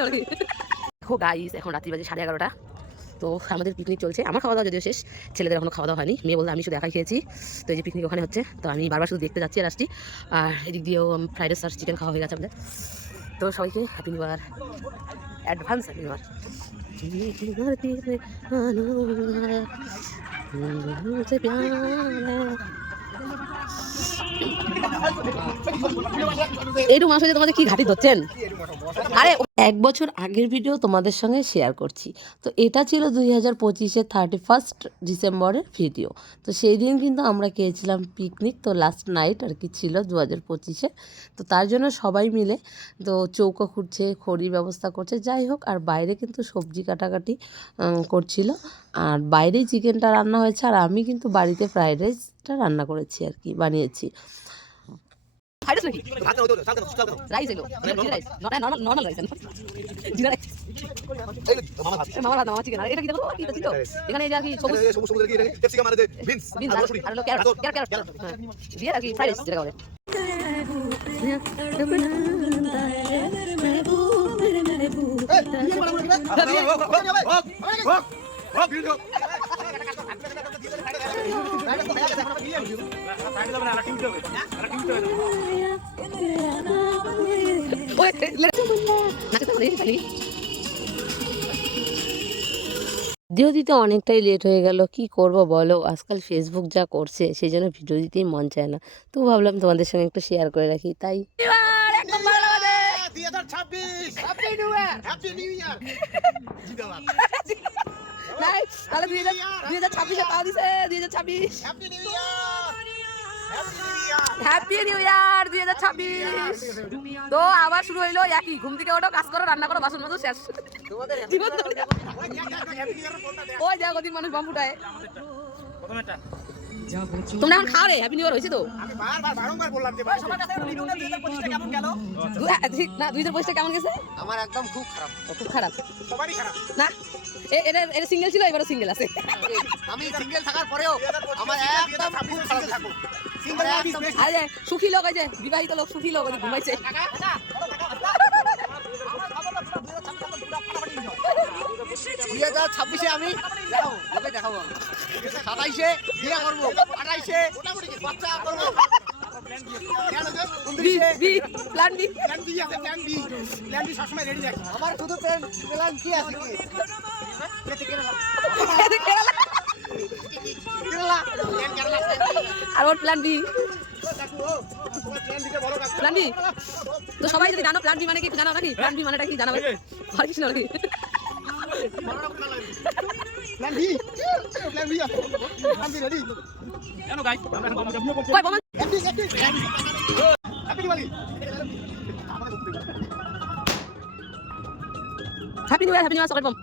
নাকি দেখো গাইস এখন রাত্রি বাজে সাড়ে এগারোটা। তো আমাদের পিকনিক চলছে। আমার খাওয়া দাওয়া যদিও শেষ, ছেলেদের এখনও খাওয়া দাওয়া হয়নি। মেয়ে বলতে আমি শুধু একাই খেয়েছি। তো এই যে পিকনিক ওখানে হচ্ছে, তো আমি বারবার শুধু দেখতে যাচ্ছি আর আসছি। আর এদিক দিয়েও ফ্রাইড রাইস আর চিকেন খাওয়া হয়ে গেছে আমাদের। তো সবাইকে happy new year advance happy new এইটু মানুষ হচ্ছে তোমাদের কি ঘাটি ধরছেন? আরে, এক বছর আগের ভিডিও তোমাদের সঙ্গে শেয়ার করছি। তো এটা ছিল দুই হাজার পঁচিশের থার্টি ফার্স্ট ডিসেম্বরের ভিডিও তো সেই দিন কিন্তু আমরা গিয়েছিলাম পিকনিক তো লাস্ট নাইট আর কি ছিল দু হাজার পঁচিশে। তো তার জন্য সবাই মিলে, তো চৌকো খুঁড়ছে, খড়ির ব্যবস্থা করছে। যাই হোক, আর বাইরে কিন্তু সবজি কাটাকাটি করছিল। আর বাইরেই চিকেনটা রান্না হয়েছে। আর আমি কিন্তু বাড়িতে ফ্রাইড রাইসটা রান্না করেছি আর কি বানিয়েছি ভিডিও দিতে অনেকটাই লেট হয়ে গেল কি করব বলো? আজকাল ফেসবুক যা করছে সেই জন্য ভিডিও দিতেই মন চায় না। তো ভাবলাম তোমাদের সঙ্গে একটু শেয়ার করে রাখি তাই। ছাব্বিশ। তাহলে দুই হাজার দুই হাজার ছাব্বিশে পাওয়া দিছে দুই হাজার ছাব্বিশ। হ্যাপি নিউ ইয়ার দুই হাজার ছাব্বিশ। তো আবার শুরু হইল একই। ঘুম থেকে ওঠো কাজ করো রান্না করো বাসন মতো শেষ। ওই দেখো দিন মানুষ বাম ফুটায়। তোমরা এখন খাও রে হ্যাপি নিউ ইয়ার হয়েছে তো আমি বারবার বারংবার বললাম যে ভাই সবার কাছে রিভিউটা 2025 টা কেমন গেল হ্যাঁ, না দুই হাজার কেমন গেছে আমার একদম খুব খারাপ খুব খারাপ সবারই খারাপ না এটা এটা সিঙ্গেল ছিল এবারও সিঙ্গেল আছে আমি সিঙ্গেল থাকার পরেও আমার একদম খুব খারাপ থাকো আরে সুখী লোক যে বিবাহিত লোক সুখী লোক ঘুমাইছে দুই হাজার ছাব্বিশে আমি দেখাবো। সাতাইশে বিয়ে করব। আঠাইশে বাচ্চা করব। আমার শুধু প্ল্যান কি আছে আর ওর প্ল্যান বি। প্ল্যান বি তো সবাই যদি জানো প্ল্যান বি মানে কি জানো নাকি? প্ল্যান বি মানেটা কি? জানাবে। হরে কৃষ্ণ নাকি? Happy happy happy Diwali happy new year happy new year সকাল বম